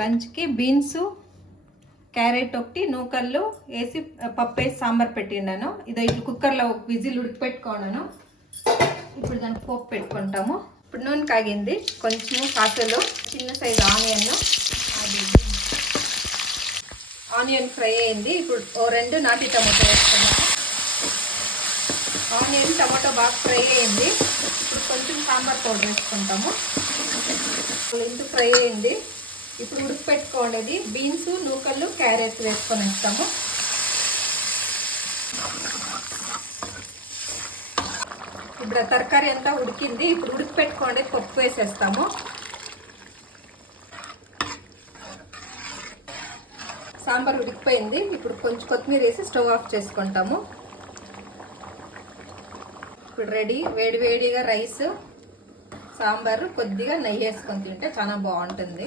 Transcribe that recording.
లంచ్కి beans carrot ఒకటి నూకల్లో వేసి పప్పు వేసి సాంబార్ పెట్టిండాను. ఇదో ఇట్లా కుక్కర్లో ఒక విజిల్ ఉడికిపెట్టుకున్నాను. ఇప్పుడు దానికి పోపు పెట్టుకుంటాము. ఇప్పుడు నూనె కాగింది, కొంచెము కాసులు, చిన్న సైజు ఆనియన్ ఫ్రై అయింది. ఇప్పుడు 2 నాటి టమాటో వేసుకున్నాము. ఆనియన్ టమాటో బాగా ఫ్రై అయింది. ఇప్పుడు కొంచెం సాంబార్ పౌడర్ వేసుకుంటాము. ఇంత ఫ్రై అయింది. ఇప్పుడు ఉడికిపెట్టుకోండి బీన్స్ నూకలు క్యారెట్ వేసుకొని వేస్తాము. ఇప్పుడు తరకారీ అంతా ఉడికింది. ఇప్పుడు ఉడికిపెట్టుకోండి పప్పు వేసేస్తాము. సాంబార్ ఉడికిపోయింది. ఇప్పుడు కొంచెం కొత్తిమీర వేసి స్టవ్ ఆఫ్ చేసుకుంటాము. ఇప్పుడు రెడీ. వేడివేడిగా రైస్ సాంబారు కొద్దిగా నెయ్యి వేసుకొని తింటే చాలా బాగుంటుంది.